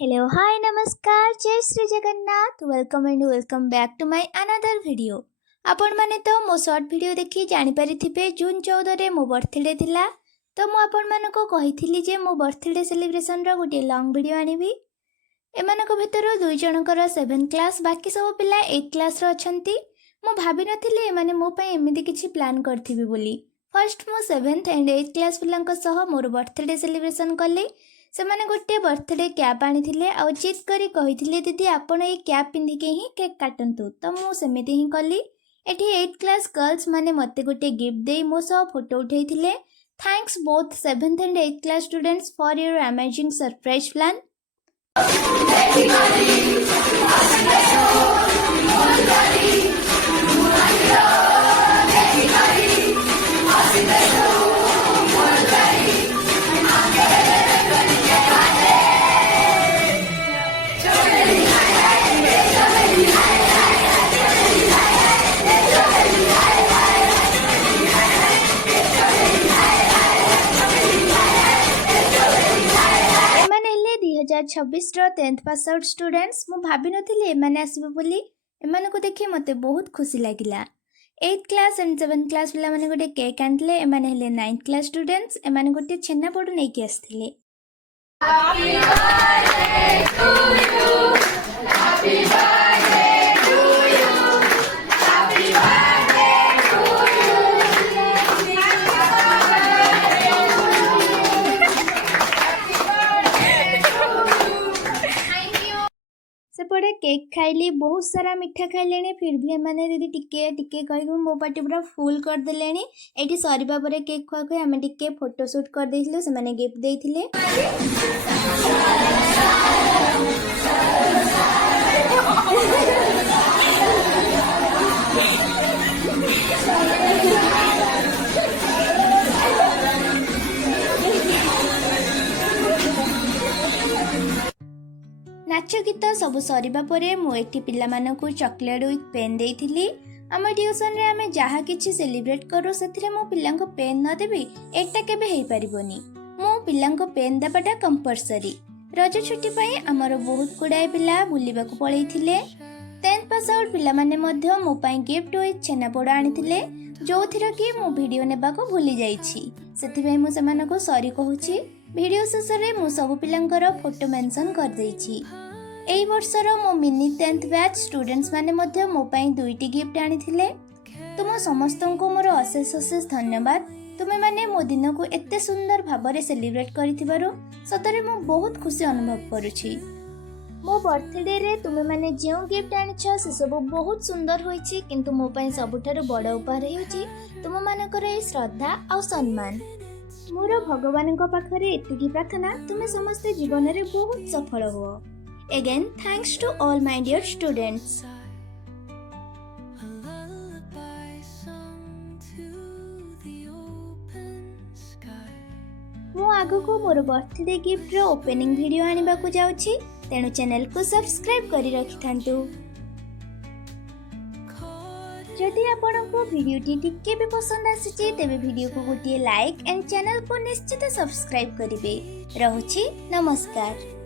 Hello, hi, namaskar, जय Shri Jagannath, welcome and welcome back to my another video. आपण माने तो मो शॉर्ट वीडियो देखि जानि परिथिबे जून 14 रे मो बर्थडे थिला। तो मु आपण मानको कहिथिली जे मो बर्थडे सेलिब्रेशन रो गोटे लॉन्ग वीडियो आनिबी। एमानको भितरो दुई जनकर 7th क्लास बाकी सब पिला 8th क्लास रो अछंती। मु भाबी नथिली एमाने मो पई एमिति किछि प्लान करथिबी बोली। फर्स्ट मु 7th एंड 8th क्लास पिलांक सह मोर बर्थडे सेलिब्रेशन कली। से माने गोटे बर्थडे कैप आनी आउ जिद करी कही दीदी आपण ये कैप पिंधिके ही केक काटंतु। तो मु सेमिति ही कली। एठी 8th क्लास गर्ल्स माने मते गोटे गिफ्ट दे मो सह फोटो उठेइथिले। Thanks both 7th and 8th class students for your amazing surprise plan. एमाने 2026 रो 10th पास आउट स्टूडेंट्स। मु भाबी नथिले एमाने आसीबे बोली। एमाने को देखि मते बहुत खुशी लागिला। 8th class and 7th class पिला माने गोटे केक आनले। एमाने हेले 9th क्लास स्टूडेंट्स। एमाने गोटे छेना पोड़ नेकी आस्थिले। Happy birthday to you, happy birthday to you, happy birthday to you. सेपटे केक खाइली, बहुत सारा मिठा खाइले, फिर भी एमाने दीदी टिके टिके कहि मो पार्टी पूरा फुल कर देले। एठी सरीबा परे केक खुआ खुआ हमें टिके फोटो शूट कर देथिले। से माने गिफ्ट देथिले। नाच गीत सब सरीबा परे मु एठी पिला मानकु चॉकलेट विथ पेन देइथिली। आम ट्यूशन रे आमे जहा किछि सेलिब्रेट करू सेथिरे मो पिलांको पेन न देबी एटा केबे हेई परिबोनी। मो पिलांको पेन देबाटा कंपलसरी। रज छुट्टी पई हमर बहुत कुडाय पिला बुलिबाकू पळेइथिले। 10th पास आउट पिला माने मध्य मो पई गिफ्ट विथ छेना पोड़ आनिथिले, जोथिरा कि मो वीडियो नेबाको भूली जाईछि। सेथि पई मु समानको सॉरी कहूछि। वीडियो शेष रे मु सब पिलांकर फोटो मेंशन कर देइछि। एई वर्षर मो मिनी 10th बैच स्टूडेंट्स माने मध्य मो पई दुईटी गिफ्ट आनिथिले। तुम समस्तंको मोर अशेष अशेष धन्यवाद। तुमे माने मो दिन को एते सुंदर भाबरे सेलिब्रेट करिथिबारो सतरे मो बहुत खुशी अनुभव करूछि। मो बर्थडे रे तुमे माने जेउ गिफ्ट आनिछ से सब बहुत सुंदर होईछि, किंतु मो पई सबुठारो बड़ उपहार हेउछि तुम मानकर ए श्रद्धा आ सम्मान। मोर भगवानक पाखरे एतिकी प्रार्थना तुमे समस्त जीवन रे बहुत सफल हो। Again, thanks to all my dear students. मु आगो को मोर बर्थडे गिफ्ट रो ओपनिंग वीडियो आनिबा को जाउछि, तेनु चैनल को सब्सक्राइब करि रखिथांतु। जदि आपनको वीडियोटी टिके भी पसंद आसीछि तेबे वीडियो को गोटिए लाइक एंड चैनल को निश्चित सब्सक्राइब करिवे। रहुछि नमस्कार।